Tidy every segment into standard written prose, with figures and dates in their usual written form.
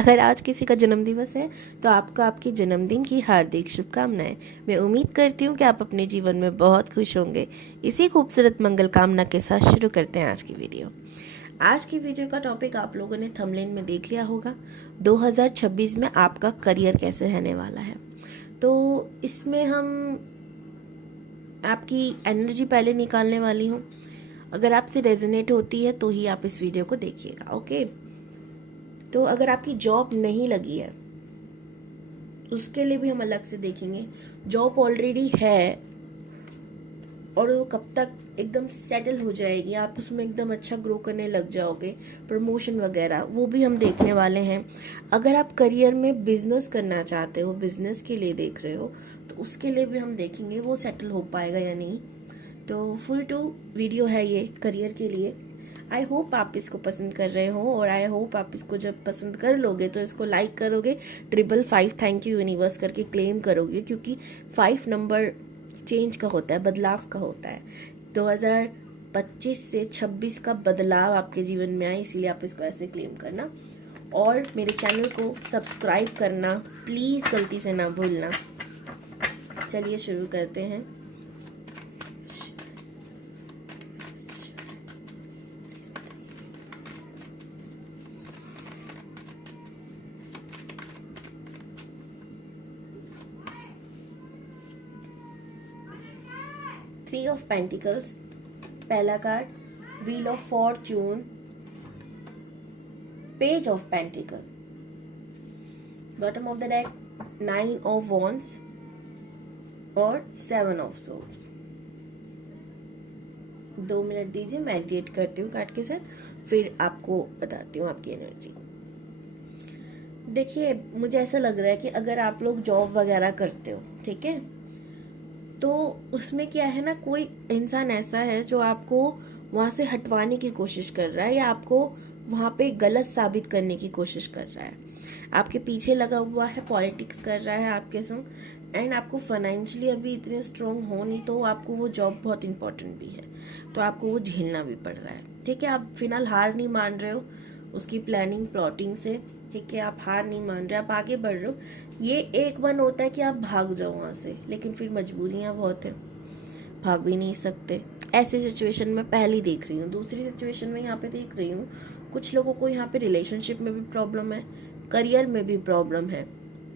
अगर आज किसी का जन्मदिवस है तो आपको आपके जन्मदिन की हार्दिक शुभकामनाएं। मैं उम्मीद करती हूँ कि आप अपने जीवन में बहुत खुश होंगे। इसी खूबसूरत मंगल कामना के साथ शुरू करते हैं आज की वीडियो। आज की वीडियो का टॉपिक आप लोगों ने थंबनेल में देख लिया होगा। 2026 में आपका करियर कैसे रहने वाला है। तो इसमें हम आपकी एनर्जी पहले निकालने वाली हूँ। अगर आपसे रेजोनेट होती है तो ही आप इस वीडियो को देखिएगा। ओके, तो अगर आपकी जॉब नहीं लगी है उसके लिए भी हम अलग से देखेंगे। जॉब ऑलरेडी है और वो कब तक एकदम सेटल हो जाएगी, आप उसमें एकदम अच्छा ग्रो करने लग जाओगे, प्रमोशन वगैरह, वो भी हम देखने वाले हैं। अगर आप करियर में बिजनेस करना चाहते हो, बिजनेस के लिए देख रहे हो, तो उसके लिए भी हम देखेंगे वो सेटल हो पाएगा या नहीं। तो फुल टू वीडियो है ये करियर के लिए। आई होप आप इसको पसंद कर रहे हो और आई होप आप इसको जब पसंद कर लोगे तो इसको लाइक करोगे, 555 थैंक यू यूनिवर्स करके क्लेम करोगे, क्योंकि 5 नंबर चेंज का होता है, बदलाव का होता है। 2025 से 26 का बदलाव आपके जीवन में आए, इसीलिए आप इसको ऐसे क्लेम करना। और मेरे चैनल को सब्सक्राइब करना प्लीज़ गलती से ना भूलना। चलिए शुरू करते हैं। थ्री ऑफ पेंटिकल्स, पहला card, wheel of Fortune, page of pentacle, bottom of the deck, 9 of wands और 7 ऑफ सोर्ड्स। 2 मिनट दीजिए, मेडिटेट करती हूँ कार्ड के साथ, फिर आपको बताती हूँ आपकी एनर्जी। देखिए, मुझे ऐसा लग रहा है कि अगर आप लोग जॉब वगैरह करते हो, ठीक है, तो उसमें क्या है ना, कोई इंसान ऐसा है जो आपको वहां से हटवाने की कोशिश कर रहा है या आपको वहां पे गलत साबित करने की कोशिश कर रहा है, आपके पीछे लगा हुआ है, पॉलिटिक्स कर रहा है आपके संग। एंड आपको फाइनेंशियली अभी इतने स्ट्रांग हो नहीं, तो आपको वो जॉब बहुत इंपॉर्टेंट भी है, तो आपको वो झेलना भी पड़ रहा है। ठीक है, आप फिलहाल हार नहीं मान रहे हो उसकी प्लानिंग प्लॉटिंग से। ठीक है, आप हार नहीं मान रहे, आप आगे बढ़ रहे हो। ये एक मन होता है कि आप भाग जाओ वहां से, लेकिन फिर मजबूरियां बहुत है, भाग भी नहीं सकते। ऐसे सिचुएशन में पहली देख रही हूँ। दूसरी सिचुएशन में यहाँ पे देख रही हूँ कुछ लोगों को यहाँ पे रिलेशनशिप में भी प्रॉब्लम है, करियर में भी प्रॉब्लम है।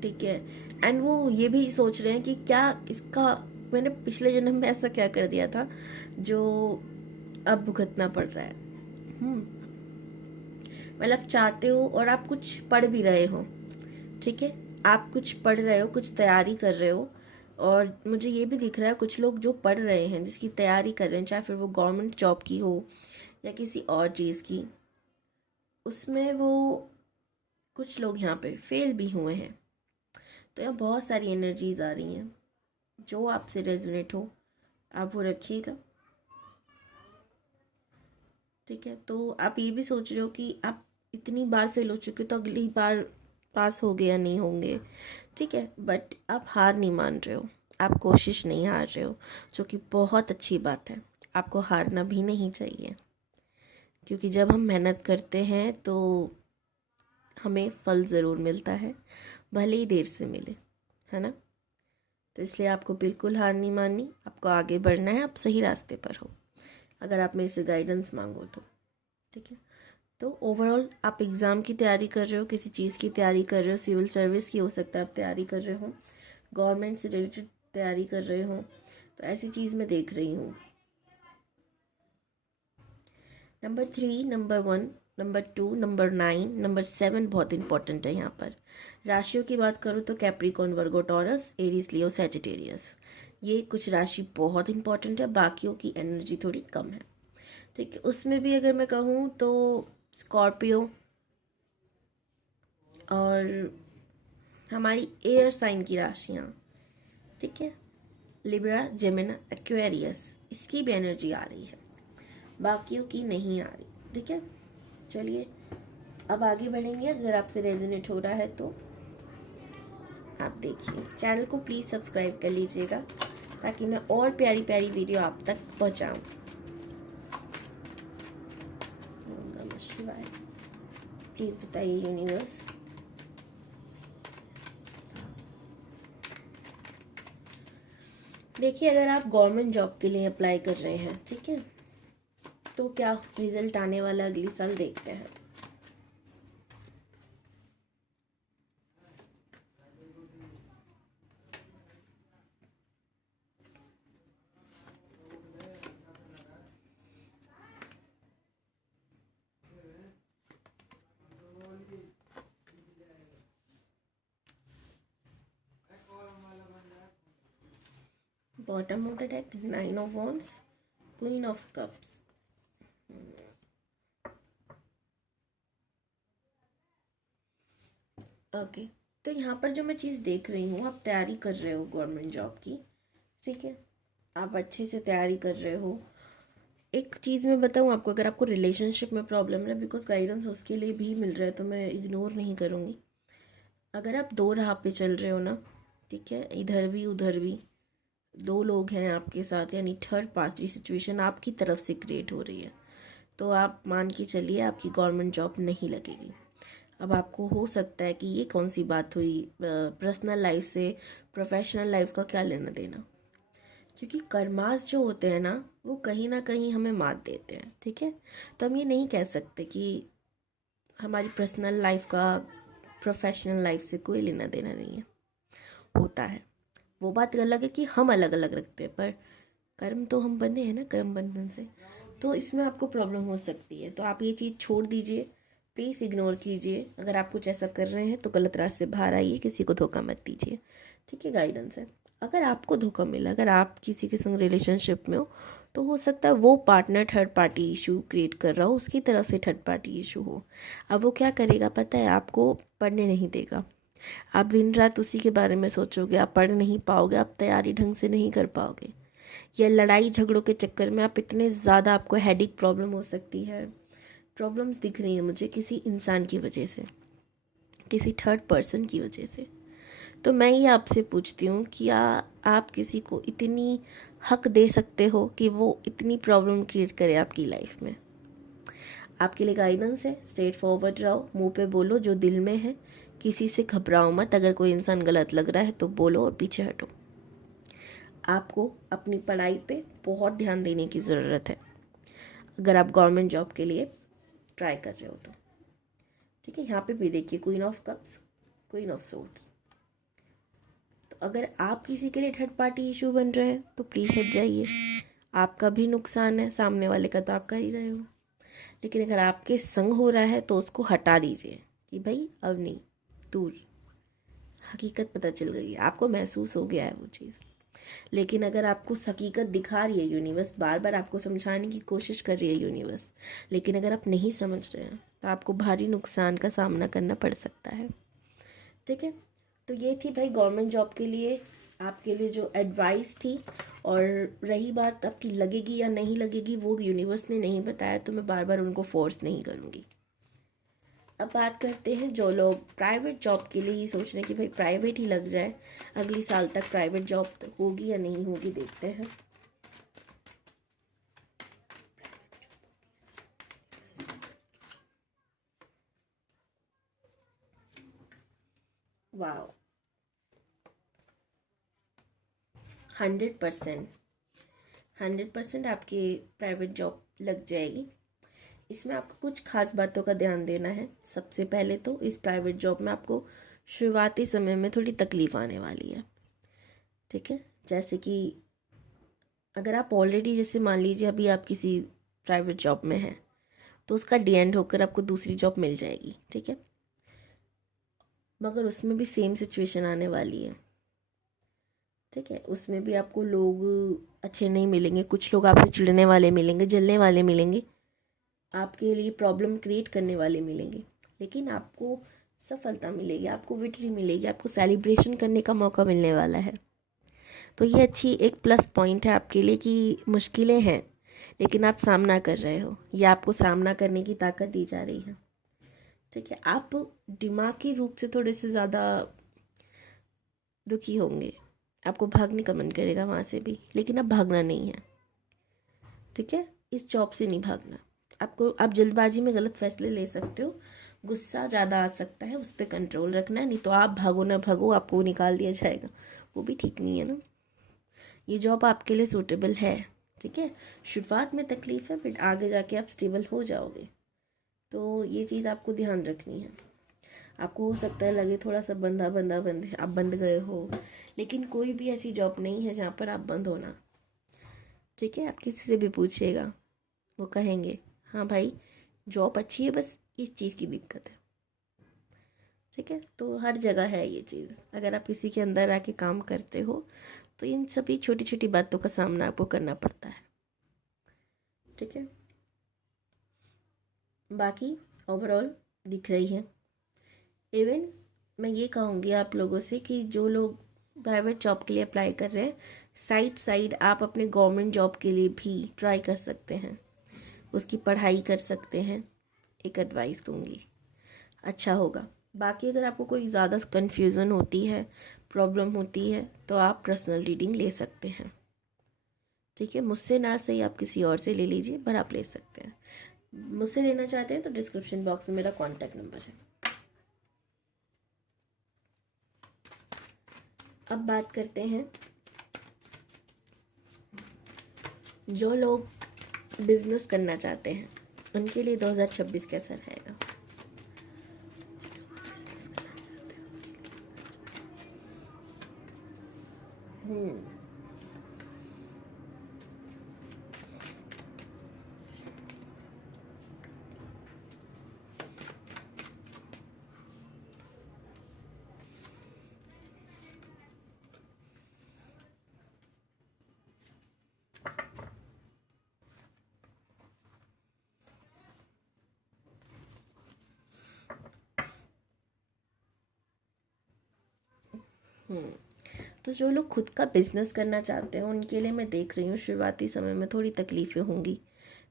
ठीक है, एंड वो ये भी सोच रहे हैं कि क्या इसका, मैंने पिछले जन्म में ऐसा क्या कर दिया था जो अब भुगतना पड़ रहा है। मतलब चाहते हो और आप कुछ पढ़ भी रहे हो, ठीक है, आप कुछ पढ़ रहे हो, कुछ तैयारी कर रहे हो, और मुझे ये भी दिख रहा है कुछ लोग जो पढ़ रहे हैं, जिसकी तैयारी कर रहे हैं, चाहे फिर वो गवर्नमेंट जॉब की हो या किसी और चीज़ की, उसमें वो कुछ लोग यहाँ पे फेल भी हुए हैं। तो यहाँ बहुत सारी एनर्जीज आ रही हैं। जो आपसे रेजोनेट हो आप वो रखिएगा। ठीक है, तो आप ये भी सोच रहे हो कि आप इतनी बार फेल हो चुके तो अगली बार पास हो गए या नहीं होंगे। ठीक है, बट आप हार नहीं मान रहे हो, आप कोशिश नहीं हार रहे हो, जो कि बहुत अच्छी बात है। आपको हारना भी नहीं चाहिए, क्योंकि जब हम मेहनत करते हैं तो हमें फल ज़रूर मिलता है, भले ही देर से मिले, है ना। तो इसलिए आपको बिल्कुल हार नहीं माननी, आपको आगे बढ़ना है, आप सही रास्ते पर हो अगर आप मेरे से गाइडेंस मांगो तो। ठीक है, तो ओवरऑल आप एग्ज़ाम की तैयारी कर रहे हो, किसी चीज़ की तैयारी कर रहे हो, सिविल सर्विस की हो सकता है आप तैयारी कर रहे हो, गवर्नमेंट से रिलेटेड तैयारी कर रहे हो, तो ऐसी चीज़ मैं देख रही हूँ। Number 3, number 1, number 2, number 9, number 7 बहुत इंपॉर्टेंट है यहाँ पर। राशियों की बात करूँ तो कैप्रिकॉर्न, वर्गो, टॉरस, एरीज, लियो, सैजिटेरियस, ये कुछ राशि बहुत इंपॉर्टेंट है, बाकियों की एनर्जी थोड़ी कम है। ठीक है, उसमें भी अगर मैं कहूँ तो स्कॉर्पियो और हमारी एयर साइन की राशियाँ, ठीक है, लिब्रा, जेमिना, एक्वेरियस, इसकी भी एनर्जी आ रही है, बाकियों की नहीं आ रही। ठीक है, चलिए अब आगे बढ़ेंगे। अगर आपसे रेजोनेट हो रहा है तो आप देखिए, चैनल को प्लीज़ सब्सक्राइब कर लीजिएगा ताकि मैं और प्यारी प्यारी वीडियो आप तक पहुंचाऊं। नमः शिवाय। प्लीज़ बताइए यूनिवर्स देखिए, अगर आप गवर्नमेंट जॉब के लिए अप्लाई कर रहे हैं, ठीक है, तो क्या रिजल्ट आने वाला अगले साल देखते हैं। Bottom of the deck, 9 of wands, queen of cups. Okay, तो यहाँ पर जो मैं चीज़ देख रही हूँ, आप तैयारी कर रहे हो गवर्नमेंट जॉब की, ठीक है, आप अच्छे से तैयारी कर रहे हो। एक चीज़ मैं बताऊँ आपको, अगर आपको रिलेशनशिप में प्रॉब्लम है, बिकॉज गाइडेंस उसके लिए भी मिल रहा है, तो मैं इग्नोर नहीं करूँगी। अगर आप दो राह पे चल रहे हो ना, ठीक है, इधर भी उधर भी दो लोग हैं आपके साथ, यानी थर्ड पार्टी सिचुएशन आपकी तरफ से क्रिएट हो रही है, तो आप मान के चलिए आपकी गवर्नमेंट जॉब नहीं लगेगी। अब आपको हो सकता है कि ये कौन सी बात हुई, पर्सनल लाइफ से प्रोफेशनल लाइफ का क्या लेना देना, क्योंकि कर्मास जो होते हैं ना कहीं हमें मात देते हैं, ठीक है। तो हम ये नहीं कह सकते कि हमारी पर्सनल लाइफ का प्रोफेशनल लाइफ से कोई लेना देना नहीं है, होता है। वो बात अलग है कि हम अलग अलग रखते हैं, पर कर्म तो हम बंधे हैं ना, कर्म बंधन से, तो इसमें आपको प्रॉब्लम हो सकती है। तो आप ये चीज़ छोड़ दीजिए, प्लीज़ इग्नोर कीजिए। अगर आप कुछ ऐसा कर रहे हैं तो गलत रास्ते से बाहर आइए, किसी को धोखा मत दीजिए, ठीक है, गाइडेंस है। अगर आपको धोखा मिला, अगर आप किसी के संग रिलेशनशिप में हो, तो हो सकता है वो partner third party issue create कर रहा हो, उसकी तरफ से थर्ड पार्टी इशू हो। अब वो क्या करेगा पता है, आपको पढ़ने नहीं देगा। आप दिन रात उसी के बारे में सोचोगे, आप पढ़ नहीं पाओगे, आप तैयारी ढंग से नहीं कर पाओगे, या लड़ाई झगड़ों के चक्कर में आप इतने ज़्यादा, आपको हेडेक प्रॉब्लम हो सकती है। प्रॉब्लम्स दिख रही हैं मुझे किसी इंसान की वजह से, किसी थर्ड पर्सन की वजह से। तो मैं ये आपसे पूछती हूँ, क्या आप किसी को इतनी हक दे सकते हो कि वो इतनी प्रॉब्लम क्रिएट करे आपकी लाइफ में। आपके लिए गाइडेंस है, स्ट्रेट फॉरवर्ड रहो, मुंह पे बोलो जो दिल में है, किसी से घबराओ मत। अगर कोई इंसान गलत लग रहा है तो बोलो और पीछे हटो। आपको अपनी पढ़ाई पे बहुत ध्यान देने की ज़रूरत है, अगर आप गवर्नमेंट जॉब के लिए ट्राई कर रहे हो तो, ठीक है। यहाँ पे भी देखिए, queen of cups, queen of swords. तो अगर आप किसी के लिए थर्ड पार्टी इशू बन रहे हैं तो प्लीज़ हट जाइए, आपका भी नुकसान है, सामने वाले का तो आप कर ही रहे हो। लेकिन अगर आपके संग हो रहा है तो उसको हटा दीजिए कि भाई अब नहीं, दूर। हकीकत पता चल गई है, आपको महसूस हो गया है वो चीज़। लेकिन अगर आपको हकीकत दिखा रही है यूनिवर्स, बार बार आपको समझाने की कोशिश कर रही है यूनिवर्स, लेकिन अगर आप नहीं समझ रहे हैं तो आपको भारी नुकसान का सामना करना पड़ सकता है, ठीक है। तो ये थी भाई गवर्नमेंट जॉब के लिए आपके लिए जो एडवाइस थी। और रही बात आपकी लगेगी या नहीं लगेगी, वो यूनिवर्स ने नहीं बताया, तो मैं बार बार उनको फोर्स नहीं करूँगी। अब बात करते हैं जो लोग प्राइवेट जॉब के लिए ही सोच रहे हैं कि भाई प्राइवेट ही लग जाए, अगली साल तक प्राइवेट जॉब होगी या नहीं होगी, देखते हैं। वाह, 100% आपकी प्राइवेट जॉब लग जाएगी। इसमें आपको कुछ खास बातों का ध्यान देना है। सबसे पहले तो इस प्राइवेट जॉब में आपको शुरुआती समय में थोड़ी तकलीफ आने वाली है, ठीक है। जैसे कि अगर आप ऑलरेडी, जैसे मान लीजिए अभी आप किसी प्राइवेट जॉब में हैं, तो उसका डी एंड होकर आपको दूसरी जॉब मिल जाएगी, ठीक है, मगर उसमें भी सेम सिचुएशन आने वाली है, ठीक है। उसमें भी आपको लोग अच्छे नहीं मिलेंगे, कुछ लोग आपसे चिढ़ने वाले मिलेंगे, जलने वाले मिलेंगे, आपके लिए प्रॉब्लम क्रिएट करने वाले मिलेंगे, लेकिन आपको सफलता मिलेगी, आपको विक्ट्री मिलेगी, आपको सेलिब्रेशन करने का मौका मिलने वाला है। तो ये अच्छी एक प्लस पॉइंट है आपके लिए कि मुश्किलें हैं लेकिन आप सामना कर रहे हो, या आपको सामना करने की ताकत दी जा रही है, ठीक है। आप दिमागी रूप से थोड़े से ज़्यादा दुखी होंगे, आपको भागने का मन करेगा वहाँ से भी, लेकिन अब भागना नहीं है, ठीक है। इस जॉब से नहीं भागना आपको। आप जल्दबाजी में गलत फैसले ले सकते हो, गुस्सा ज़्यादा आ सकता है, उस पर कंट्रोल रखना है, नहीं तो आप भागो ना भागो, आपको निकाल दिया जाएगा, वो भी ठीक नहीं है ना। ये जॉब आपके लिए सूटेबल है। ठीक है, शुरुआत में तकलीफ है बट आगे जाके आप स्टेबल हो जाओगे। तो ये चीज़ आपको ध्यान रखनी है। आपको हो सकता है लगे थोड़ा सा बंदा बंदा बंद आप बंद गए हो, लेकिन कोई भी ऐसी जॉब नहीं है जहाँ पर आप बंद होना। ठीक है, आप किसी से भी पूछिएगा, वो कहेंगे हाँ भाई जॉब अच्छी है, बस इस चीज़ की दिक्कत है। ठीक है, तो हर जगह है ये चीज़। अगर आप किसी के अंदर आके काम करते हो तो इन सभी छोटी छोटी बातों का सामना आपको करना पड़ता है। ठीक है, बाकी ओवरऑल दिख रही है। इवन मैं ये कहूँगी आप लोगों से कि जो लोग प्राइवेट जॉब के लिए अप्लाई कर रहे हैं, साइड साइड आप अपने गवर्नमेंट जॉब के लिए भी ट्राई कर सकते हैं, उसकी पढ़ाई कर सकते हैं। एक एडवाइस दूंगी, अच्छा होगा। बाकी अगर आपको कोई ज़्यादा कन्फ्यूज़न होती है, प्रॉब्लम होती है, तो आप पर्सनल रीडिंग ले सकते हैं। ठीक है, मुझसे ना सही आप किसी और से ले लीजिए, पर आप ले सकते हैं। मुझसे लेना चाहते हैं तो डिस्क्रिप्शन बॉक्स में मेरा कॉन्टैक्ट नंबर है। अब बात करते हैं जो लोग बिजनेस करना चाहते हैं उनके लिए 2026 कैसा रहेगा। तो जो लोग खुद का बिजनेस करना चाहते हैं उनके लिए मैं देख रही हूँ शुरुआती समय में थोड़ी तकलीफ़ें होंगी,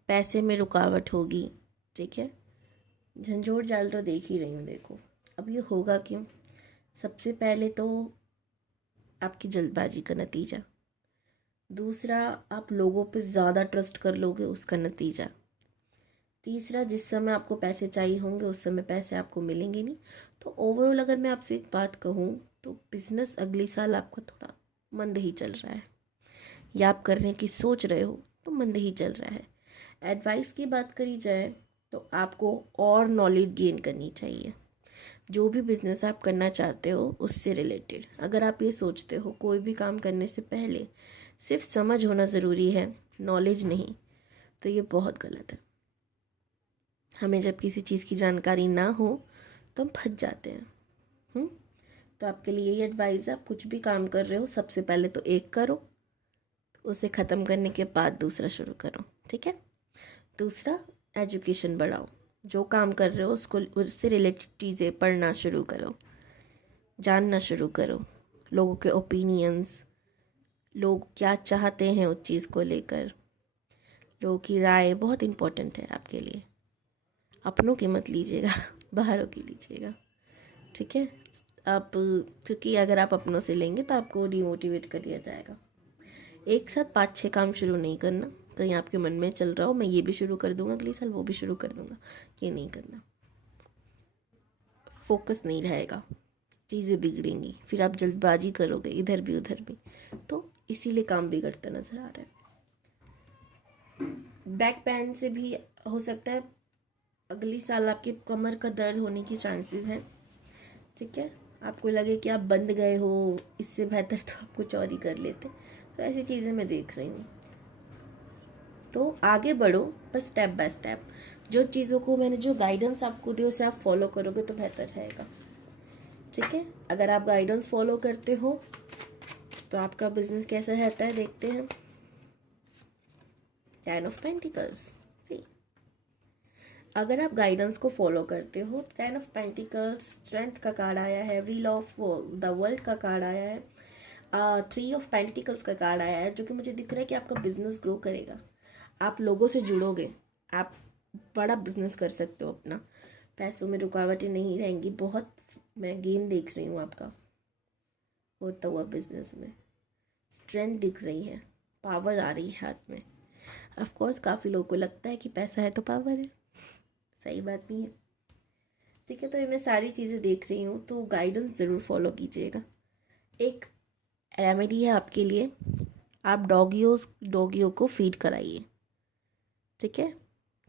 पैसे में रुकावट होगी। ठीक है, झंझोड़ जाल तो देख ही रही हूँ। देखो अब ये होगा क्यों। सबसे पहले तो आपकी जल्दबाजी का नतीजा, दूसरा आप लोगों पे ज़्यादा ट्रस्ट कर लोगे उसका नतीजा, तीसरा जिस समय आपको पैसे चाहिए होंगे उस समय पैसे आपको मिलेंगे नहीं। तो ओवरऑल अगर मैं आपसे एक बात कहूँ तो बिजनेस अगले साल आपका थोड़ा मंद ही चल रहा है, या आप करने की सोच रहे हो तो मंद ही चल रहा है। एडवाइस की बात करी जाए तो आपको और नॉलेज गेन करनी चाहिए। जो भी बिजनेस आप करना चाहते हो उससे रिलेटेड अगर आप ये सोचते हो कोई भी काम करने से पहले सिर्फ समझ होना ज़रूरी है, नॉलेज नहीं, तो ये बहुत गलत है। हमें जब किसी चीज़ की जानकारी ना हो तो हम फंस जाते हैं। तो आपके लिए यही एडवाइस है, आप कुछ भी काम कर रहे हो सबसे पहले तो एक करो, उसे ख़त्म करने के बाद दूसरा शुरू करो। ठीक है, दूसरा एजुकेशन बढ़ाओ, जो काम कर रहे हो उसको उससे रिलेटेड चीज़ें पढ़ना शुरू करो, जानना शुरू करो, लोगों के ओपिनियंस, लोग क्या चाहते हैं उस चीज़ को लेकर, लोगों की राय बहुत इम्पोर्टेंट है आपके लिए। अपनों की मत लीजिएगा, बाहरों की लीजिएगा। ठीक है, आप क्योंकि अगर आप अपनों से लेंगे तो आपको डिमोटिवेट कर दिया जाएगा। एक साथ 5-6 काम शुरू नहीं करना। कहीं आपके मन में चल रहा हो मैं ये भी शुरू कर दूंगा अगले साल, वो भी शुरू कर दूंगा, ये नहीं करना। फोकस नहीं रहेगा, चीज़ें बिगड़ेंगी, फिर आप जल्दबाजी करोगे इधर भी उधर भी, तो इसीलिए काम बिगड़ता नजर आ रहा है। बैक पेन से भी हो सकता है अगली साल आपके कमर का दर्द होने की चांसेस हैं। ठीक है, आपको लगे कि आप बंद गए हो, इससे बेहतर तो आप कुछ और ही कर लेते। तो ऐसी चीज़ें मैं देख रही हूँ। तो आगे बढ़ो पर स्टेप बाय स्टेप। जो चीज़ों को मैंने जो गाइडेंस आपको दी उसे आप फॉलो करोगे तो बेहतर रहेगा। ठीक है, अगर आप गाइडेंस फॉलो करते हो तो आपका बिजनेस कैसा रहता है देखते हैं। 10 ऑफ पेंटिकल्स, अगर आप गाइडेंस को फॉलो करते हो, 10 ऑफ पेंटिकल्स स्ट्रेंथ का कार्ड आया है, व्हील ऑफ द वर्ल्ड का कार्ड आया है, 3 ऑफ पेंटिकल्स का कार्ड आया है, जो कि मुझे दिख रहा है कि आपका बिजनेस ग्रो करेगा, आप लोगों से जुड़ोगे, आप बड़ा बिजनेस कर सकते हो अपना, पैसों में रुकावटें नहीं रहेंगी। बहुत मैं गेन देख रही हूँ आपका होता हुआ बिजनेस में, स्ट्रेंथ दिख रही है, पावर आ रही है हाथ में। ऑफ कोर्स काफ़ी लोगों को लगता है कि पैसा है तो पावर है, सही बात नहीं है। ठीक है, तो ये मैं सारी चीज़ें देख रही हूँ, तो गाइडेंस ज़रूर फॉलो कीजिएगा। एक रेमेडी है आपके लिए, आप डॉगियों को फीड कराइए, ठीक है।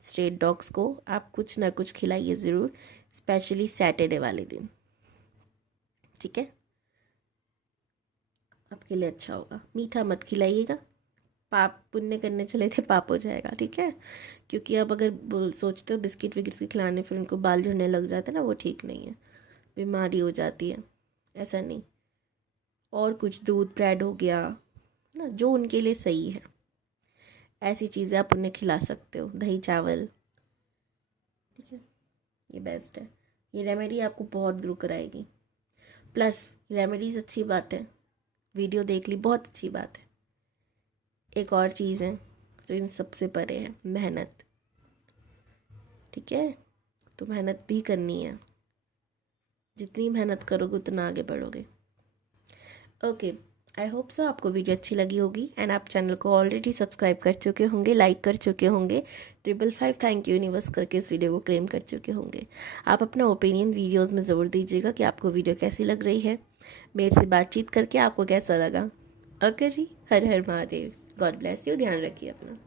स्ट्रेट डॉग्स को आप कुछ ना कुछ खिलाइए ज़रूर, स्पेशली सैटरडे वाले दिन, ठीक है। आपके लिए अच्छा होगा। मीठा मत खिलाइएगा, पाप पुण्य करने चले थे पाप हो जाएगा, ठीक है। क्योंकि आप अगर सोचते हो बिस्किट विस्किट के खिलाने फिर उनको बाल झड़ने लग जाते हैं ना, वो ठीक नहीं है, बीमारी हो जाती है, ऐसा नहीं। और कुछ दूध ब्रेड हो गया ना, जो उनके लिए सही है, ऐसी चीज़ें आप उन्हें खिला सकते हो, दही चावल, ठीक है। ये बेस्ट है, ये रेमेडी आपको बहुत ग्रो कराएगी। प्लस रेमेडीज़ अच्छी बात है, वीडियो देख ली बहुत अच्छी बात है। एक और चीज़ है जो इन सबसे परे है, मेहनत, ठीक है। तो मेहनत भी करनी है, जितनी मेहनत करोगे उतना आगे बढ़ोगे। ओके, आई होप सो आपको वीडियो अच्छी लगी होगी एंड आप चैनल को ऑलरेडी सब्सक्राइब कर चुके होंगे, लाइक कर चुके होंगे, 555 थैंक यू यूनिवर्स करके इस वीडियो को क्लेम कर चुके होंगे। आप अपना ओपिनियन वीडियोस में ज़रूर दीजिएगा कि आपको वीडियो कैसी लग रही है, मेरे से बातचीत करके आपको कैसा लगा। ओके जी, हर हर महादेव, गॉड ब्लेस यू, ध्यान रखिए अपना।